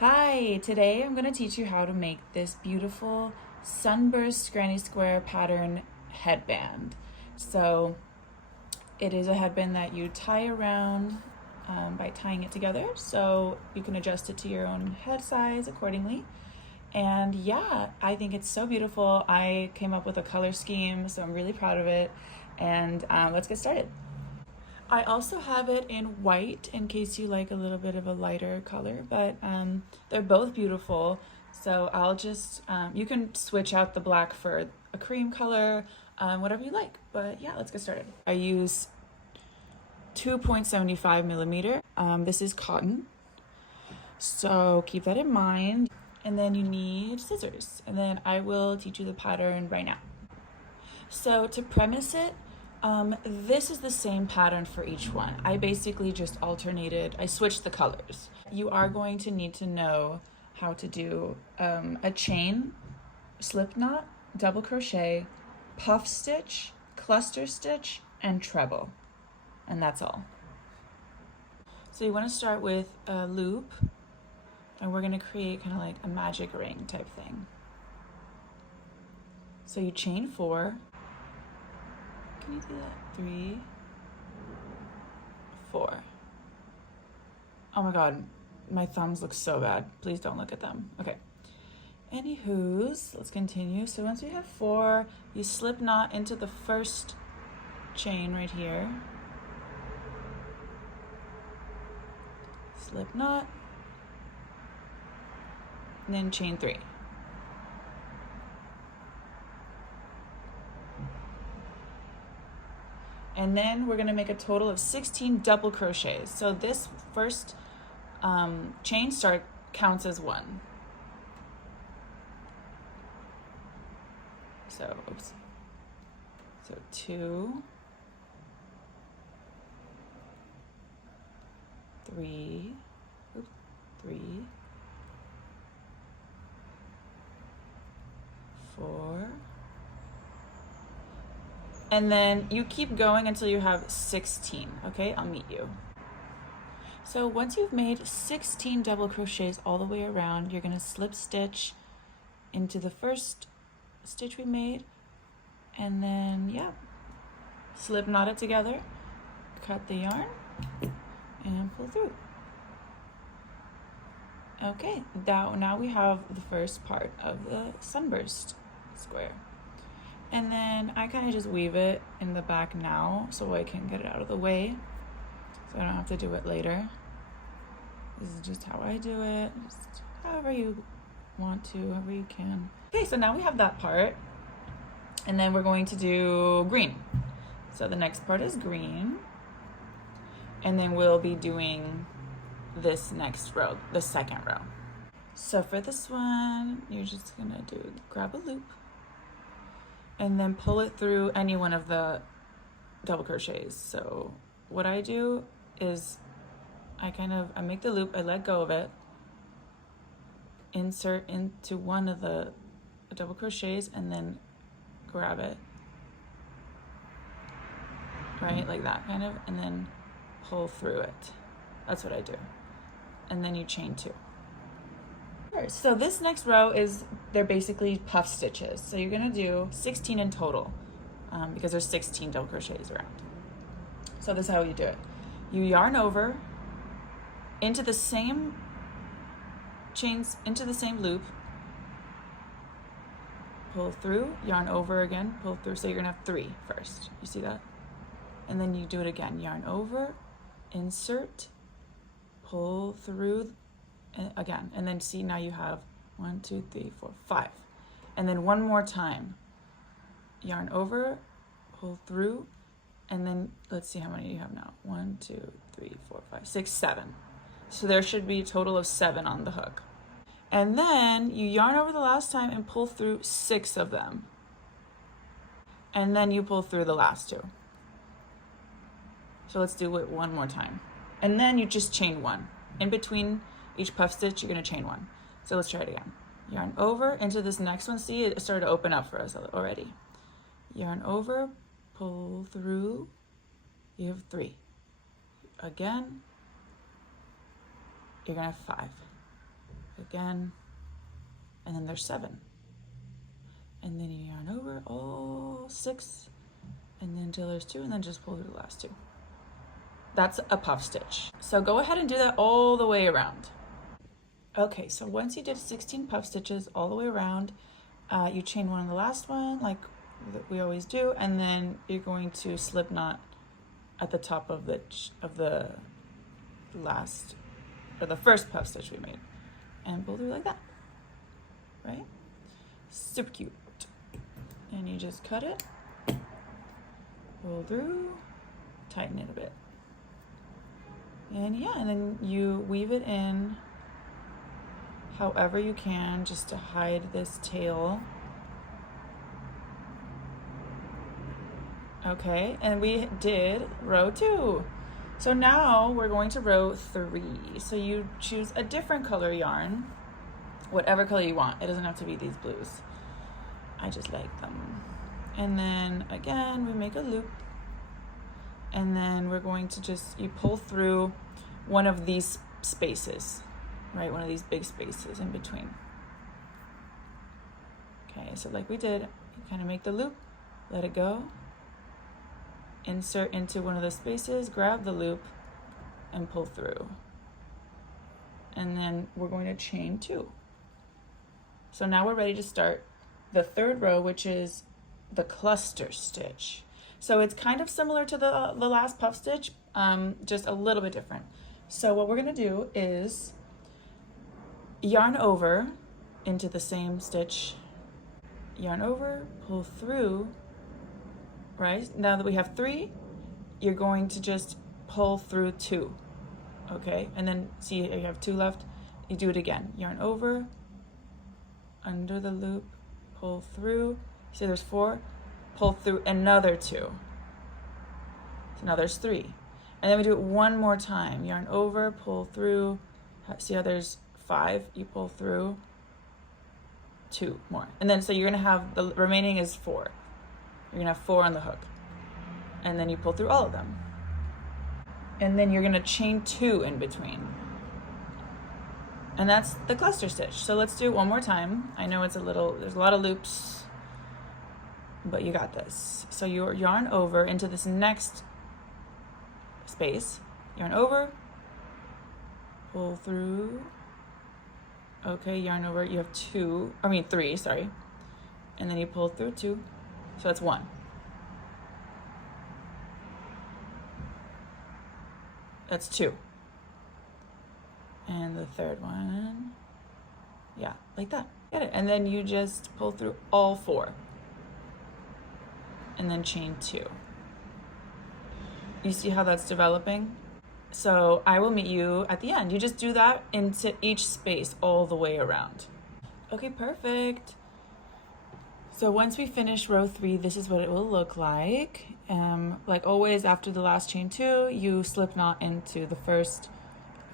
Hi, today I'm going to teach you how to make this beautiful Sunburst granny square pattern headband. So it is a headband that you tie around by tying it together, so you can adjust it to your own head size accordingly. And yeah, I think it's so beautiful. I came up with a color scheme, so I'm really proud of it. And let's get started. I also have it in white in case you like a little bit of a lighter color, but they're both beautiful. So I'll just, you can switch out the black for a cream color, whatever you like. But yeah, let's get started. I use 2.75 millimeter. This is cotton, so keep that in mind. And then you need scissors, and then I will teach you the pattern right now. So to premise it, this is the same pattern for each one. I basically just I switched the colors. You are going to need to know how to do a chain, slip knot, double crochet, puff stitch, cluster stitch, and treble. And that's all. So you want to start with a loop, and we're going to create kind of like a magic ring type thing. So you chain 4. Can you do that? 3, 4. Oh my god, my thumbs look so bad. Please don't look at them. Okay. Anywho's, let's continue. So once we have 4, you slip knot into the first chain right here. Slip knot. And then chain 3. And then we're going to make a total of 16 double crochets. So this first chain start counts as 1. So, oops. So 2, 3, 3, 4. And then you keep going until you have 16, okay? I'll meet you. So once you've made 16 double crochets all the way around, you're gonna slip stitch into the first stitch we made, and then, yeah, slip knot it together, cut the yarn, and pull through. Okay, now we have the first part of the sunburst square. And then I kind of just weave it in the back now so I can get it out of the way, so I don't have to do it later. This is just how I do it, just however you want to, however you can. Okay, so now we have that part, and then we're going to do green. So the next part is green, and then we'll be doing this next row, the second row. So for this one, you're just gonna grab a loop, and then pull it through any one of the double crochets. So what I do is I make the loop, I let go of it, insert into one of the double crochets, and then grab it, right, like that kind of, and then pull through it. That's what I do. And then you chain 2. So this next row they're basically puff stitches. So you're gonna do 16 in total because there's 16 double crochets around. So this is how you do it. You yarn over into the same chains, into the same loop, pull through, yarn over again, pull through. So you're gonna have 3 first. You see that? And then you do it again. Yarn over, insert, pull through again, and then see, now you have 1, 2, 3, 4, 5, and then one more time, yarn over, pull through, and then let's see how many you have now. 1, 2, 3, 4, 5, 6, 7. So there should be a total of 7 on the hook, and then you yarn over the last time and pull through 6 of them, and then you pull through the last 2. So let's do it one more time, and then you just chain 1 in between each puff stitch. You're going to chain 1. So let's try it again. Yarn over into this next one. See, it started to open up for us already. Yarn over, pull through. You have 3. Again, you're going to have 5. again, and then there's 7. And then you yarn over all 6, and then until there's 2, and then just pull through the last 2. That's a puff stitch. So go ahead and do that all the way around. Okay, so once you did 16 puff stitches all the way around, you chain 1 on the last one, like we always do, and then you're going to slip knot at the top of the last, or the first puff stitch we made, and pull through like that, right? Super cute. And you just cut it, pull through, tighten it a bit, and yeah, and then you weave it in however you can, just to hide this tail. Okay, and we did row 2. So now we're going to row 3. So you choose a different color yarn, whatever color you want. It doesn't have to be these blues. I just like them. And then again, we make a loop, and then we're going to just, you pull through one of these spaces, right? One of these big spaces in between. Okay, so like we did, you kind of make the loop, let it go, insert into one of the spaces, grab the loop, and pull through. And then we're going to chain 2. So now we're ready to start the 3rd row, which is the cluster stitch. So it's kind of similar to the last puff stitch, just a little bit different. So what we're gonna do is yarn over into the same stitch, yarn over, pull through, right? Now that we have 3, you're going to just pull through 2, okay? And then see, you have 2 left, you do it again. Yarn over, under the loop, pull through, see there's 4, pull through another 2. So now there's 3. And then we do it one more time. Yarn over, pull through, see how there's 5, you pull through 2 more. And then so you're gonna have, the remaining is 4. You're gonna have 4 on the hook. And then you pull through all of them. And then you're gonna chain 2 in between. And that's the cluster stitch. So let's do it one more time. I know it's there's a lot of loops, but you got this. So you yarn over into this next space, yarn over, pull through, okay, yarn over, you have 3, sorry, and then you pull through 2, so that's 1. That's 2. And the 3rd one, yeah, like that, get it, and then you just pull through all 4, and then chain 2. You see how that's developing? So I will meet you at the end. You just do that into each space all the way around. Okay, perfect. So once we finish row 3, this is what it will look like. Like always, after the last chain 2, you slip knot into the first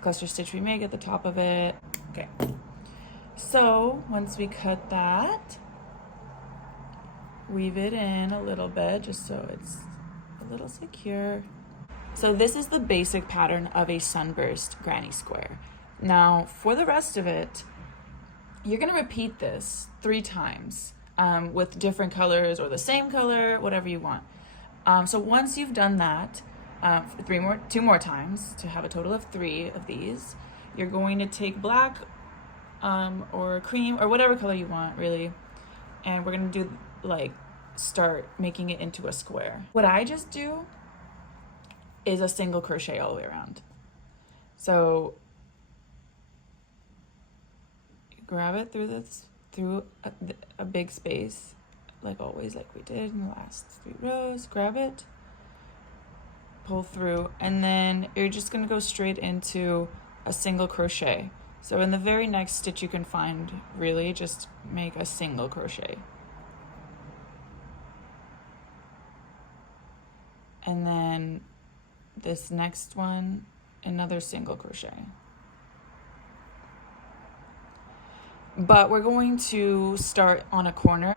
cluster stitch we make at the top of it. Okay. So once we cut that, weave it in a little bit just so it's a little secure. So this is the basic pattern of a sunburst granny square. Now for the rest of it, you're gonna repeat this 3 times with different colors or the same color, whatever you want. So once you've done that 2 more times to have a total of 3 of these, you're going to take black or cream or whatever color you want really, and we're gonna do start making it into a square. What I just do is a single crochet all the way around. So you grab it through a big space, like always, like we did in the last 3 rows. Grab it, pull through, and then you're just gonna go straight into a single crochet. So in the very next stitch you can find, really just make a single crochet. And then this next one, another single crochet. But we're going to start on a corner.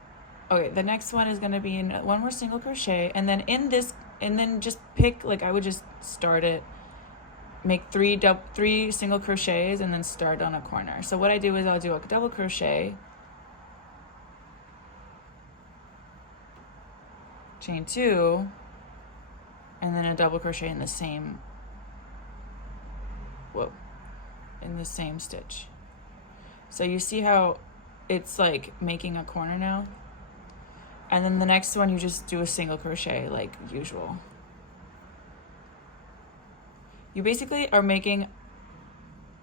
Okay, the next one is going to be in one more single crochet, and then in this, and then just pick, like I would just start it make three single crochets and then start on a corner. So what I do is I'll do a double crochet, chain 2, and then a double crochet in the same, in the same stitch. So you see how it's like making a corner now? And then the next one you just do a single crochet like usual. You basically are making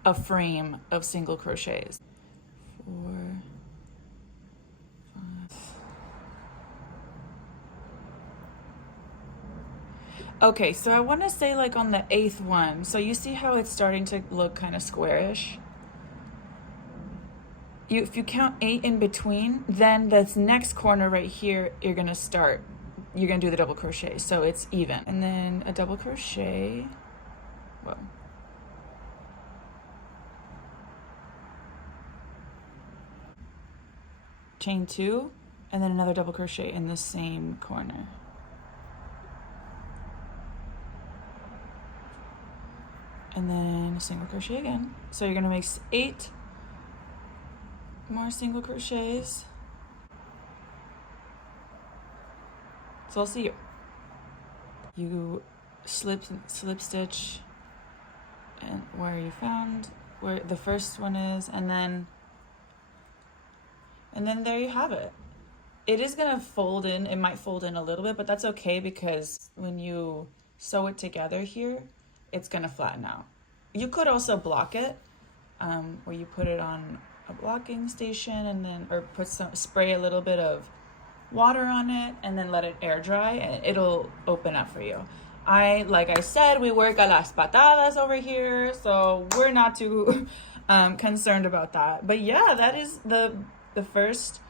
a frame of single crochets. 4, 5. Okay, so I want to say like on the 8th one, so you see how it's starting to look kind of squarish? If you count 8 in between, then this next corner right here, you're gonna do the double crochet, so it's even. And then a double crochet, chain 2, and then another double crochet in the same corner. And then a single crochet again. So you're gonna make 8 more single crochets. So I'll see you. You slip stitch and where you found where the first one is, and then there you have it. It is gonna fold in, it might fold in a little bit, but that's okay because when you sew it together here, it's gonna flatten out. You could also block it, where you put it on a blocking station and then, or spray a little bit of water on it and then let it air dry and it'll open up for you. Like I said, we work a las patadas over here, so we're not too concerned about that. But yeah, that is the first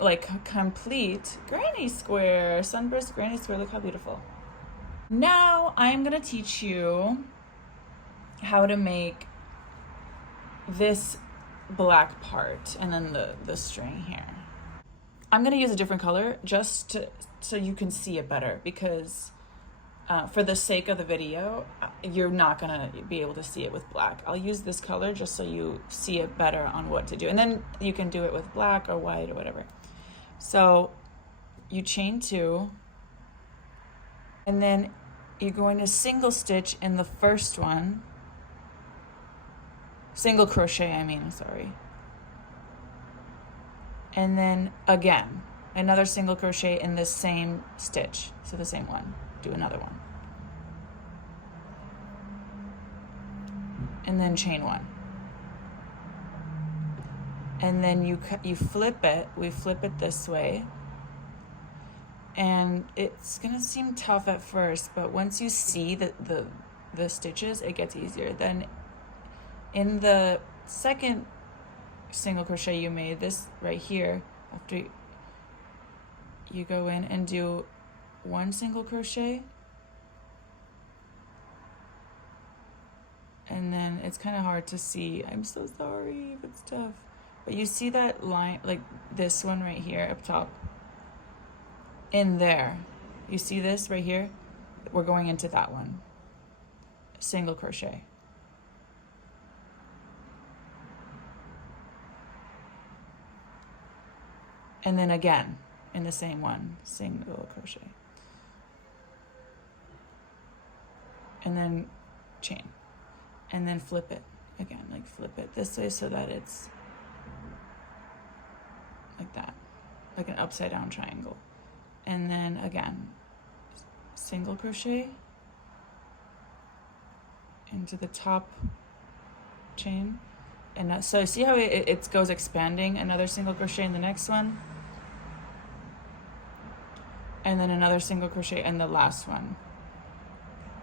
like complete granny square, Sunburst granny square. Look how beautiful. Now I'm gonna teach you how to make this black part and then the string here. I'm gonna use a different color just so you can see it better, because for the sake of the video, you're not gonna be able to see it with black. I'll use this color just so you see it better on what to do, and then you can do it with black or white or whatever. So you chain 2, and then you're going to single stitch in the first one. Single crochet, sorry. And then again, another single crochet in the same stitch. So the same one, do another one. And then chain 1. And then you flip it, we flip it this way. And it's gonna seem tough at first, but once you see the stitches, it gets easier. Then in the second single crochet you made, this right here, after you go in and do 1 single crochet, and then it's kind of hard to see. I'm so sorry if it's tough, but you see that line, like this one right here up top, in there, you see this right here? We're going into that one, single crochet. And then again, in the same one, single crochet. And then chain. And then flip it again, like flip it this way so that it's like that, like an upside down triangle. And then again, single crochet into the top chain. And so see how it goes expanding, another single crochet in the next one, and then another single crochet in the last one,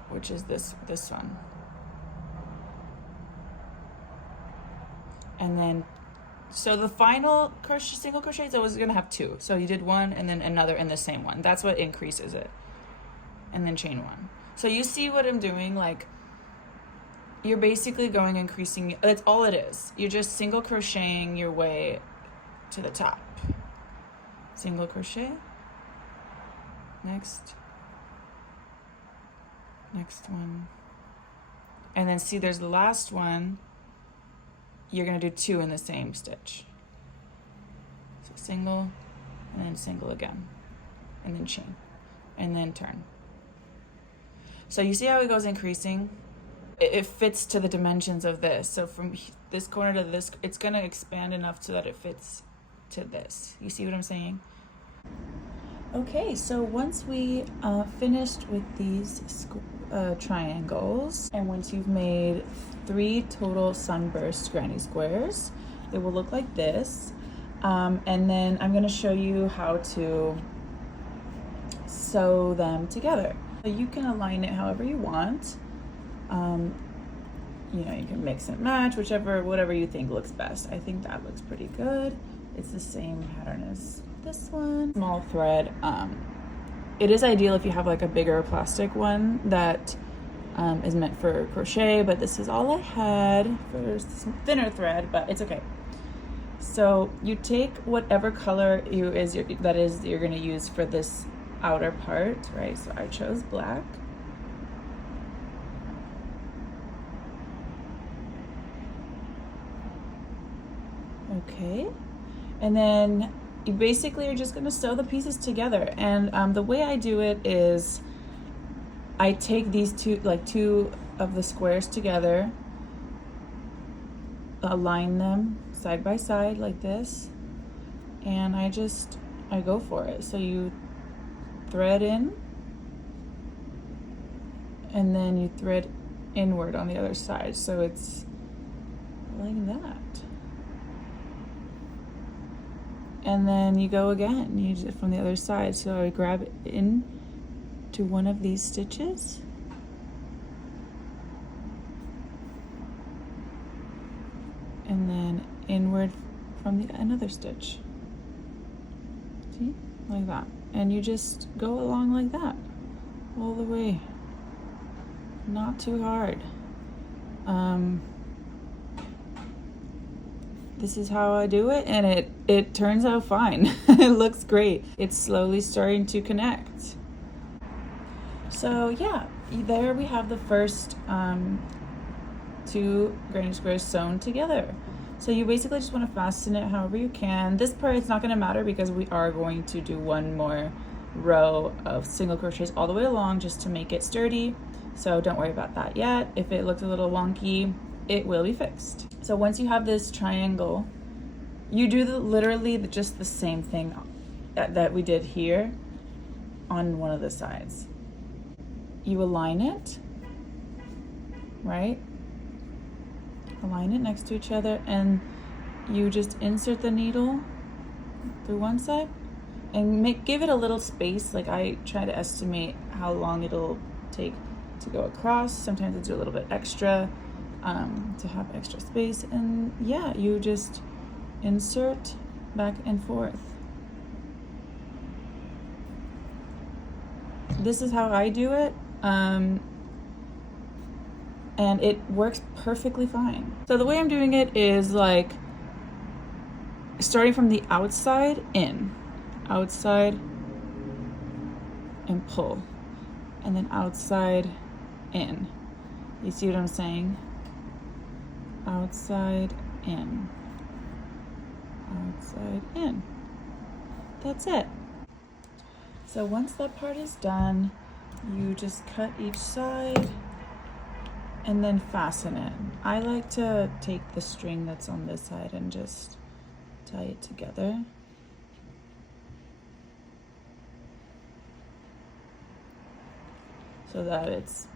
which is this one. And then, so the final single crochet is always gonna have 2. So you did 1 and then another in the same one. That's what increases it. And then chain 1. So you see what I'm doing? Like, you're basically going increasing, that's all it is. You're just single crocheting your way to the top. Single crochet. Next. next one, and then see there's the last one. You're gonna do 2 in the same stitch. So single, and then single again, and then chain, and then turn. So you see how it goes increasing? It fits to the dimensions of this. So from this corner to this, it's gonna expand enough so that it fits to this. You see what I'm saying? Okay, so once we finished with these triangles, and once you've made 3 total Sunburst granny squares, it will look like this. And then I'm gonna show you how to sew them together. So you can align it however you want. You know, you can mix and match, whatever you think looks best. I think that looks pretty good. It's the same pattern as this one. Small thread. It is ideal if you have like a bigger plastic one that is meant for crochet, but this is all I had for some thinner thread, but it's okay. So you take whatever color you're gonna use for this outer part, right? So I chose black. Okay, and then you basically are just gonna sew the pieces together. And the way I do it is I take these two of the squares together, align them side by side like this, and I go for it. So you thread in, and then you thread inward on the other side. So it's like that. And then you go again, you do it from the other side. So I grab in to one of these stitches, and then inward from another stitch. See, like that. And you just go along like that all the way. Not too hard. This is how I do it, and it turns out fine. It looks great. It's slowly starting to connect. So yeah, there we have the first 2 granny squares sewn together. So you basically just want to fasten it however you can. This part it's not going to matter because we are going to do one more row of single crochets all the way along just to make it sturdy. So don't worry about that yet. If it looks a little wonky, it will be fixed. So once you have this triangle, you do literally just the same thing that we did here on one of the sides. You align it, right? Align it next to each other, and you just insert the needle through one side and give it a little space. Like I try to estimate how long it'll take to go across. Sometimes I do a little bit extra to have extra space, and yeah, you just insert back and forth. This is how I do it, and it works perfectly fine. So the way I'm doing it is like starting from the outside in, outside and pull, and then outside in. You see what I'm saying? Outside in, outside in. That's it. So once that part is done, you just cut each side and then fasten it. I like to take the string that's on this side and just tie it together. So that it's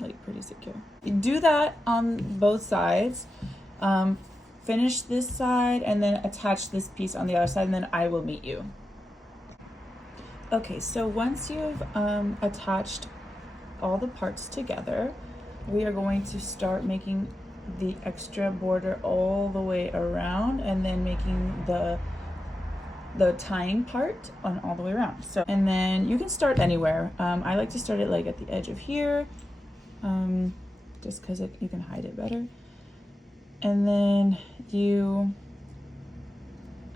like pretty secure. You do that on both sides. Finish this side and then attach this piece on the other side, and then I will meet you. Okay, so once you've attached all the parts together, we are going to start making the extra border all the way around, and then making the tying part on all the way around. So, and then you can start anywhere. I like to start it like at the edge of here, just because you can hide it better. And then you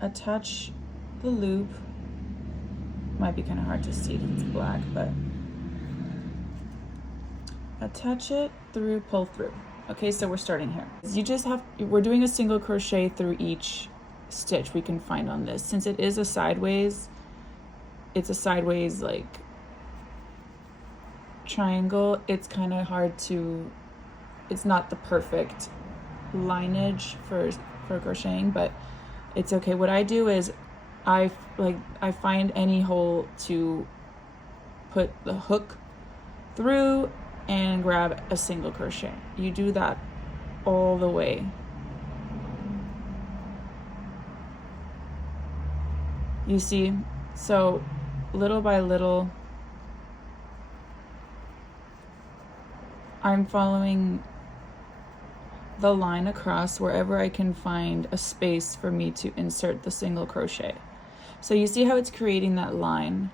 attach the loop. Might be kind of hard to see because it's black, but attach it through, pull through. Okay, so we're starting here. You just have, we're doing a single crochet through each stitch we can find on this. Since it is a sideways, it's a sideways like triangle, it's kind of hard to, it's not the perfect lineage for crocheting, but it's okay. What I do is I find any hole to put the hook through and grab a single crochet. You do that all the way. You see? So little by little, I'm following the line across wherever I can find a space for me to insert the single crochet. So you see how it's creating that line?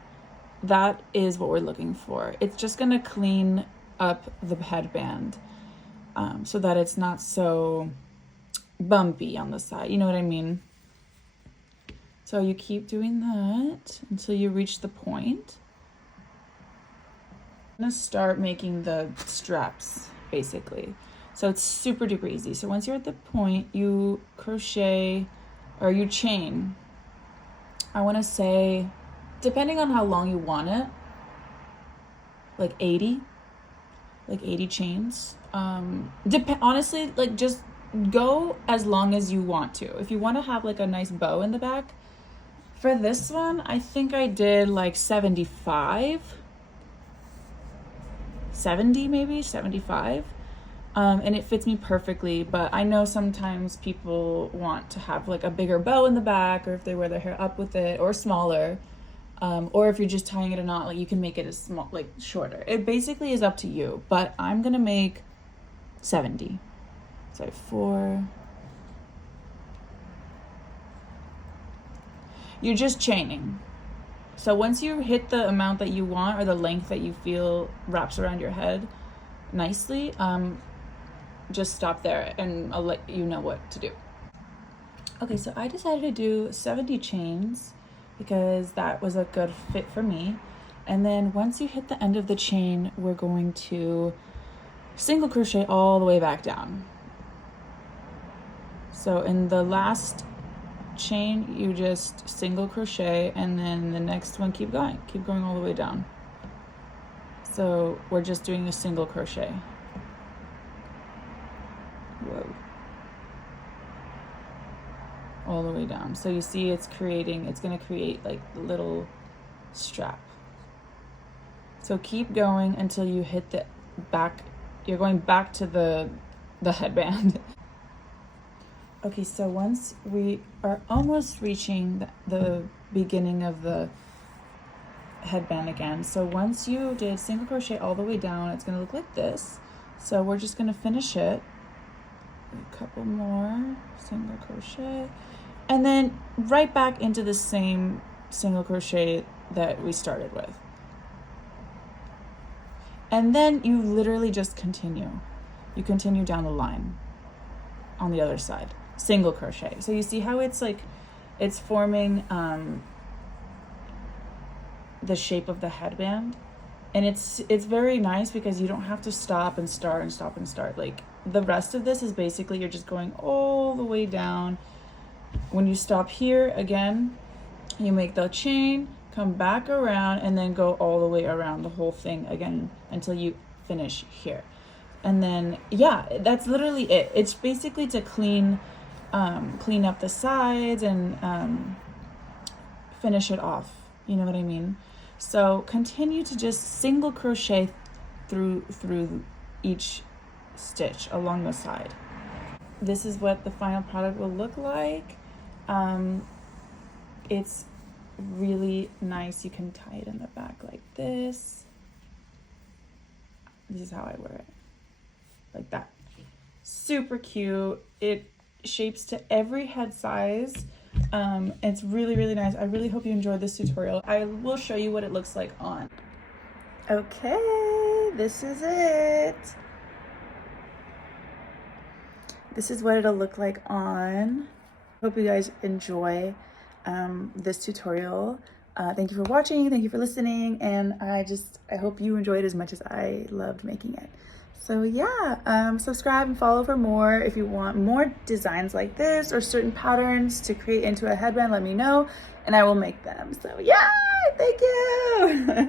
That is what we're looking for. It's just gonna clean up the headband so that it's not so bumpy on the side. You know what I mean? So you keep doing that until you reach the point. I'm gonna start making the straps basically. So it's super duper easy. So once you're at the point, you crochet or you chain. I want to say, depending on how long you want it, like 80 chains. Honestly, like just go as long as you want to. If you want to have like a nice bow in the back, for this one, I think I did like 70 maybe, 75. And it fits me perfectly, but I know sometimes people want to have like a bigger bow in the back, or if they wear their hair up with it, or smaller, or if you're just tying it a knot, like you can make it as small, like shorter. It basically is up to you, but I'm gonna make 70. So 4. You're just chaining. So once you hit the amount that you want, or the length that you feel wraps around your head nicely, just stop there and I'll let you know what to do. Okay, so I decided to do 70 chains because that was a good fit for me. And then once you hit the end of the chain, we're going to single crochet all the way back down. So in the last chain, you just single crochet, and then the next one keep going all the way down. So we're just doing a single crochet. Whoa. All the way down. So you see it's gonna create like a little strap. So keep going until you hit the back, you're going back to the headband. Okay, so once we are almost reaching the beginning of the headband again. So once you did single crochet all the way down, it's gonna look like this. So we're just gonna finish it. A couple more single crochet, and then right back into the same single crochet that we started with. And then you literally just continue. You continue down the line on the other side. Single crochet. So you see how it's like, it's forming the shape of the headband. And it's very nice because you don't have to stop and start and stop and start. Like the rest of this is basically you're just going all the way down. When you stop here, again, you make the chain, come back around, and then go all the way around the whole thing again until you finish here. And then, yeah, that's literally it. It's basically to clean up the sides and finish it off. You know what I mean? So continue to just single crochet through each stitch along the side. This is what the final product will look like. It's really nice. You can tie it in the back like this. This is how I wear it, like that. Super cute. It shapes to every head size. It's really, really nice. I really hope you enjoyed this tutorial. I will show you what it looks like on. Okay, this is it. This is what it'll look like on. Hope you guys enjoy this tutorial. Thank you for watching, thank you for listening, and I hope you enjoyed as much as I loved making it. So yeah, subscribe and follow for more. If you want more designs like this or certain patterns to create into a headband, let me know and I will make them. So yeah, thank you.